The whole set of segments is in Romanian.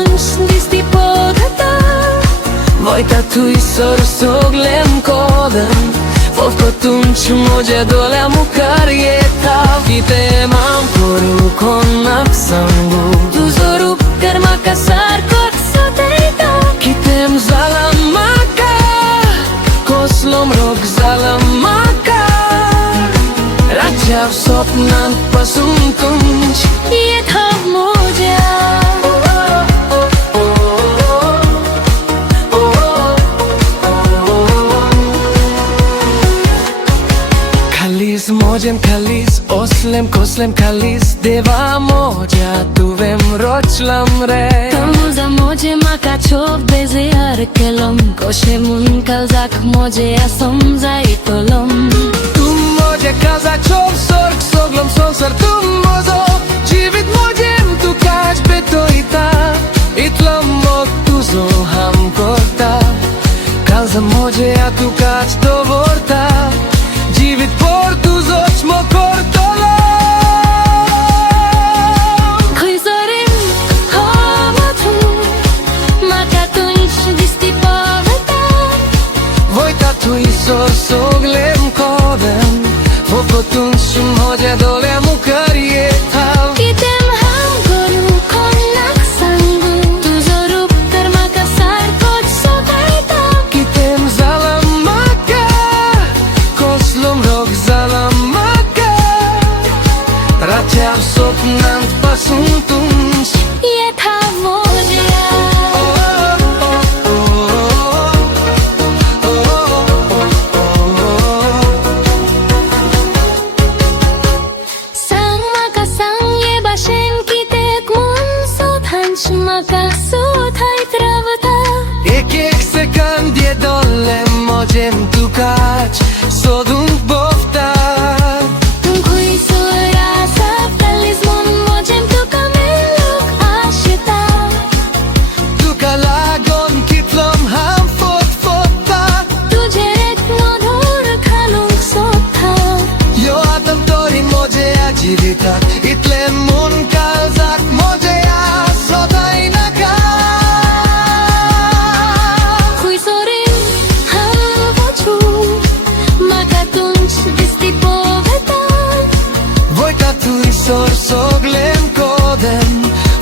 atunci distipodata. Vojtatuj sorsoglem kodem, Fovkotunç moje dole mukaryeta. Kitemam porukon aksangu, Tuzorup karma kasar kot soteita. Kitem zalamaka, Koslom rog zalamaka. Rajav sopnan pasuntunç, Yethav moja. Mojem kalis, oslem koslem kalis, deva moja tuvem rochlam re. Tamuza moje maka chop beze har kelom, koshe mun kalzak moje asom zaitolom. Tum moje kaza chop sorg soglom sonsar tum mozo, jivit mojem tu kaj betoita, itlam mok tuzo ham korta. Kalza moje atu kaj dovorta, jivit portu zoç mo kortolo. Kuyzorim havatu, makatunç distipavata. Vojtatuj sorsoglem kodem, Fovkotunç moje dole mukaryeta. Kitem ham goru konak sangu, Tuzorup karma kasar kot sotaita. Kitem zalamaka, Koslom rog zalamaka. Rajav sopnan pasuntunç, Yethav moja. Sang maka sang ye bashen kitek mun sothanch maka sothai travata. Ek sekandje dole mojem tu kaj sodung bofta. Kui sura sa talisman mojem tu kameluk ashita. Tu kalagon kitlom ham fota. Tujerek modhur khalung sotha. Yo atam tori moje ajivita, itle mun kalzak moje asodai naka. Kui sorim havochu makatunch distipoveta. Vojtatuj sorsoglem kodem,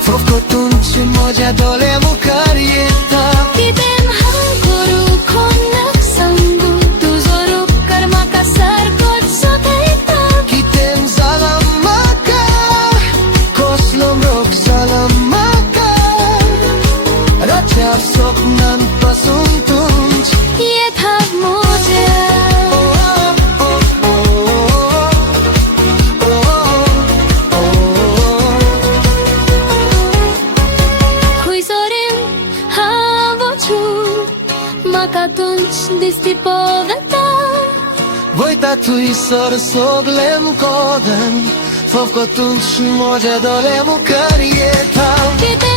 Fovkotunç moje dole mukaryeta. Kitem ham goru konak sangu, Tuzorup karma kasar kot sotaita. Kitem zalamaka, Koslom rog zalamaka. Rajav sopnan pasuntunç, Yethav moja. Kuyzorim havochu makatunç distipoveta. Vojtatuj sorsoglem kodem, Fovkotunç moje dole mukaryeta. Kitem